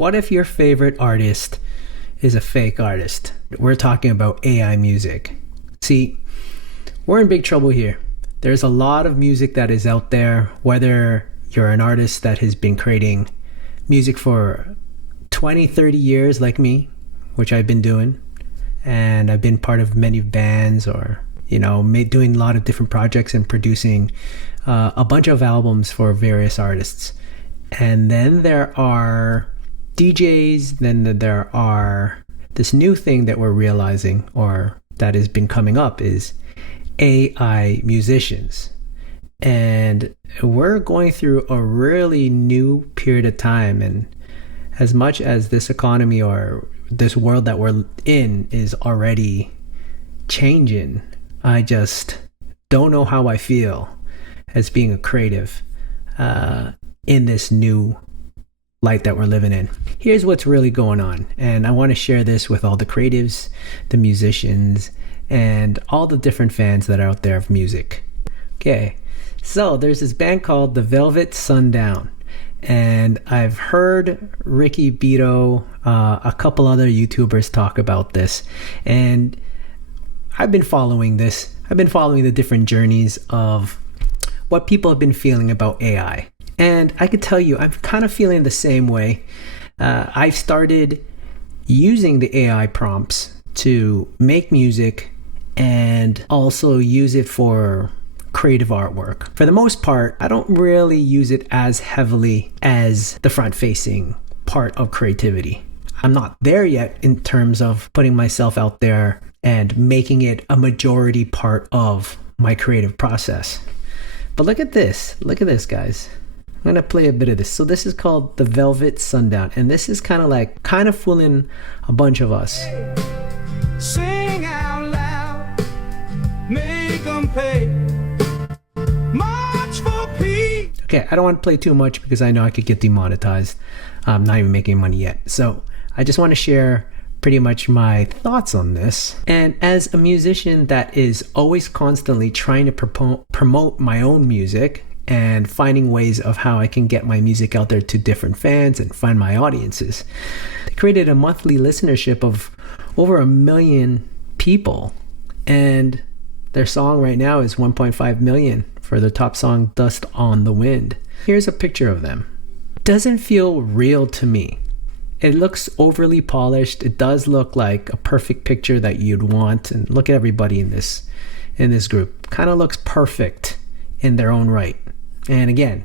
What if your favorite artist is a fake artist? We're talking about AI music. See, we're in big trouble here. There's a lot of music that is out there, whether you're an artist that has been creating music for 20, 30 years like me, which I've been doing, and I've been part of many bands or, doing a lot of different projects and producing a bunch of albums for various artists. And then there are DJs, then there are this new thing that we're realizing, or that has been coming up, is AI musicians. And we're going through a really new period of time. And as much as this economy or this world that we're in is already changing, I just don't know how I feel as being a creative in this new light that we're living in. Here's what's really going on, and I want to share this with all the creatives, the musicians, and all the different fans that are out there of music. Okay, so there's this band called the Velvet Sundown, and I've heard Ricky Beto, a couple other YouTubers talk about this, and I've been following this. I've been following the different journeys of what people have been feeling about AI. And I could tell you, I'm kind of feeling the same way. I've started using the AI prompts to make music and also use it for creative artwork. For the most part, I don't really use it as heavily as the front-facing part of creativity. I'm not there yet in terms of putting myself out there and making it a majority part of my creative process. But look at this, guys. I'm going to play a bit of this. So this is called the Velvet Sundown. And this is kind of fooling a bunch of us. Sing out loud, make them pay. March for peace. Okay, I don't want to play too much because I know I could get demonetized. I'm not even making money yet. So I just want to share pretty much my thoughts on this. And as a musician that is always constantly trying to promote my own music and finding ways of how I can get my music out there to different fans and find my audiences, they created a monthly listenership of over 1 million people. And their song right now is 1.5 million for their top song, Dust on the Wind. Here's a picture of them. Doesn't feel real to me. It looks overly polished. It does look like a perfect picture that you'd want. And look at everybody in this group. Kind of looks perfect in their own right. And again,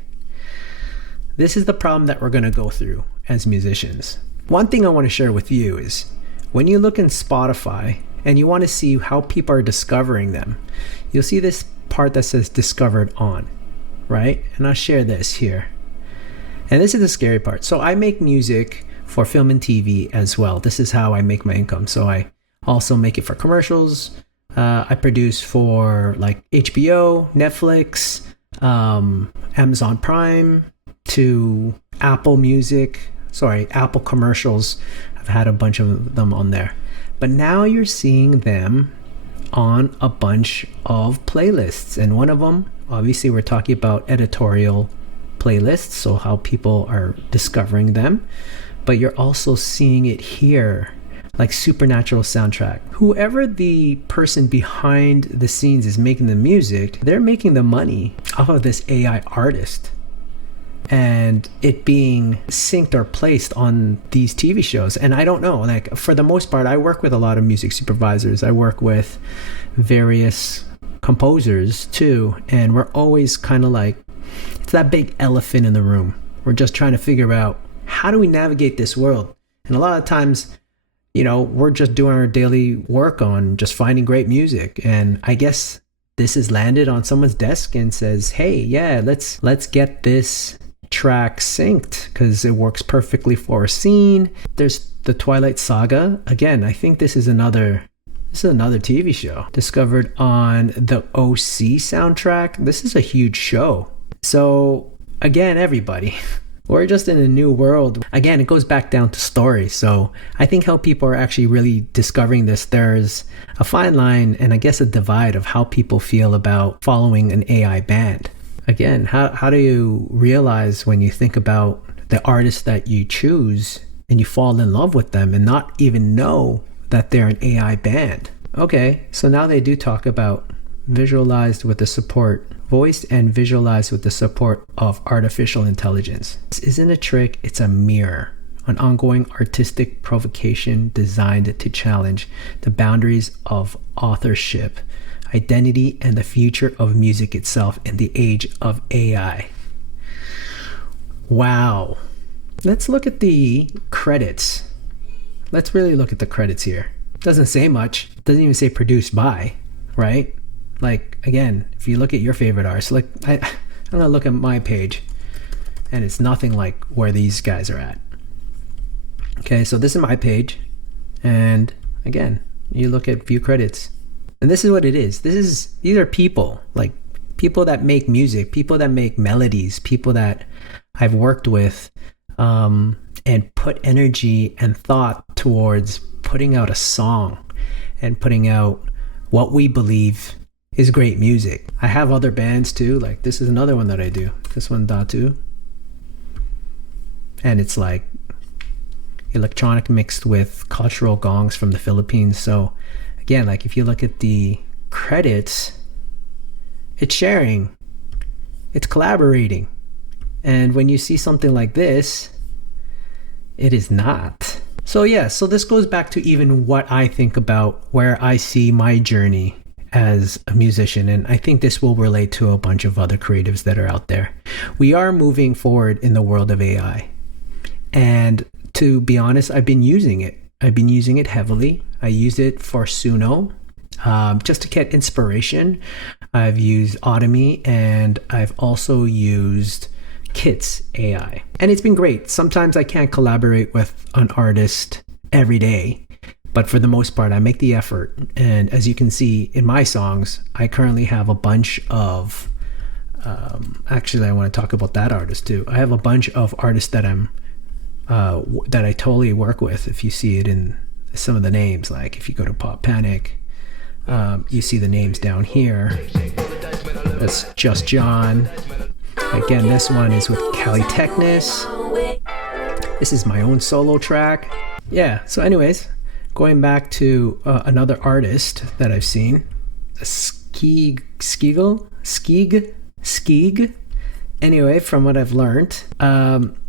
this is the problem that we're going to go through as musicians. One thing I want to share with you is when you look in Spotify and you want to see how people are discovering them, you'll see this part that says discovered on, right? And I'll share this here. And this is the scary part. So I make music for film and TV as well. This is how I make my income. So I also make it for commercials. I produce for like HBO, Netflix, Amazon Prime, to Apple commercials. I've had a bunch of them on there. But now you're seeing them on a bunch of playlists. And one of them, obviously we're talking about editorial playlists, so how people are discovering them. But you're also seeing it here, like Supernatural soundtrack. Whoever the person behind the scenes is making the music, they're making the money off of this AI artist and it being synced or placed on these TV shows. And I don't know, like for the most part, I work with a lot of music supervisors. I work with various composers too. And we're always kind of like, it's that big elephant in the room. We're just trying to figure out, how do we navigate this world? And a lot of times, we're just doing our daily work on just finding great music. And I guess this has landed on someone's desk and says, hey, yeah, let's get this track synced because it works perfectly for a scene. There's the Twilight Saga. Again, I think this is another TV show discovered on the OC soundtrack. This is a huge show. So again, everybody, we're just in a new world. Again, it goes back down to story. So I think how people are actually really discovering this, there's a fine line and I guess a divide of how people feel about following an AI band. Again, how do you realize when you think about the artist that you choose and you fall in love with them and not even know that they're an AI band. Okay, so now they do talk about visualized with the support, voiced and visualized with the support of artificial intelligence. This isn't a trick, it's a mirror, an ongoing artistic provocation designed to challenge the boundaries of authorship, identity, and the future of music itself in the age of AI. Wow. Let's look at the credits. Let's really look at the credits here. Doesn't say much. Doesn't even say produced by, right? Like, again, if you look at your favorite artists, like I'm gonna look at my page and it's nothing like where these guys are at. Okay, so this is my page, and again, you look at view credits, and this is what it is. These are people, like people that make music, people that make melodies, people that I've worked with, and put energy and thought towards putting out a song and putting out what we believe is great music. I have other bands too, like this is another one that I do. This one, Datu, and it's like electronic mixed with cultural gongs from the Philippines. So again, like if you look at the credits, it's sharing, it's collaborating. And when you see something like this, it is not. So yeah, so this goes back to even what I think about where I see my journey as a musician. And I think this will relate to a bunch of other creatives that are out there. We are moving forward in the world of AI. And to be honest, I've been using it. I've been using it heavily. I use it for Suno, just to get inspiration. I've used Automy, and I've also used Kit's AI. And it's been great. Sometimes I can't collaborate with an artist every day, but for the most part, I make the effort. And as you can see in my songs, I currently have a bunch of, actually, I want to talk about that artist too. I have a bunch of artists that that I totally work with. If you see it in some of the names, like if you go to Pop Panic, you see the names down here. That's Just John. Again, this one is with Cali Technis. This is my own solo track. Yeah, so anyways, going back to another artist that I've seen, Skeeg. Anyway, from what I've learned,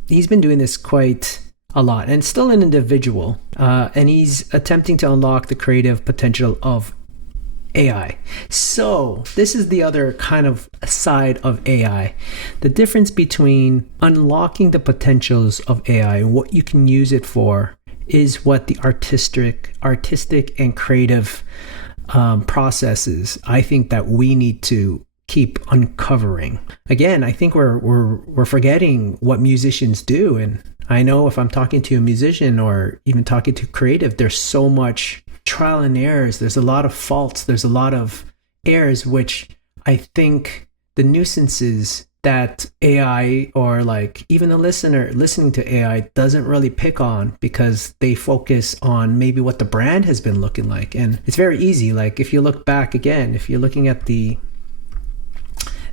he's been doing this quite a lot, and still an individual, and he's attempting to unlock the creative potential of AI. So this is the other kind of side of AI. The difference between unlocking the potentials of AI and what you can use it for is what the artistic and creative processes I think that we need to keep uncovering. Again, I think we're forgetting what musicians do. And I know if I'm talking to a musician or even talking to creative, there's so much trial and errors. There's a lot of faults. There's a lot of errors, which I think the nuisances that AI or like even the listener listening to AI doesn't really pick on, because they focus on maybe what the brand has been looking like. And it's very easy. Like if you look back again, if you're looking at the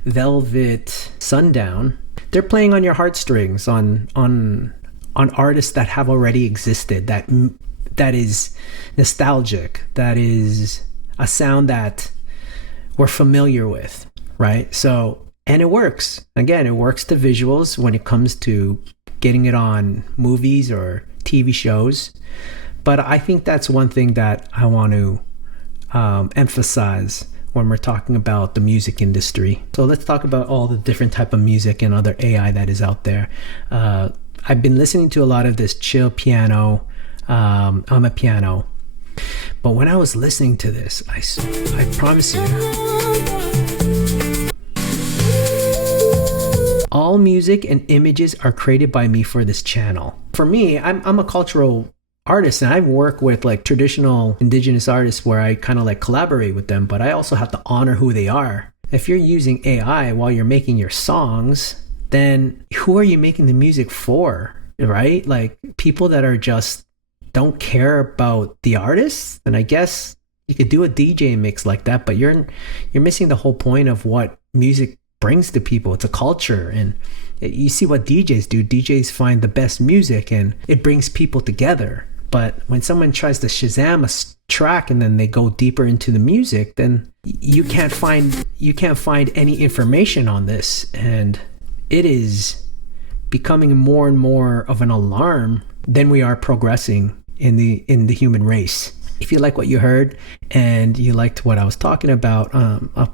Velvet Sundown, they're playing on your heartstrings on artists that have already existed, that is nostalgic, that is a sound that we're familiar with, right? So, and it works. Again, it works to visuals when it comes to getting it on movies or TV shows. But I think that's one thing that I want to emphasize when we're talking about the music industry. So let's talk about all the different type of music and other AI that is out there. I've been listening to a lot of this chill piano. I'm a piano. But when I was listening to this, I promise you, all music and images are created by me for this channel. For me, I'm a cultural artist, and I work with like traditional indigenous artists where I kind of like collaborate with them, but I also have to honor who they are. If you're using AI while you're making your songs, then who are you making the music for, right? Like people that are just don't care about the artists. And I guess you could do a DJ mix like that, but you're missing the whole point of what music brings to people. It's a culture, and You see what DJs do. DJs find the best music and it brings people together. But when someone tries to Shazam a track and then they go deeper into the music, then you can't find any information on this, and it is becoming more and more of an alarm than we are progressing in the human race. If you like what you heard and you liked what I was talking about,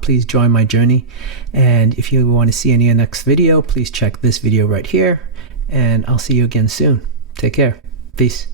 please join my journey. And if you want to see any next video, please check this video right here. And I'll see you again soon. Take care. Peace.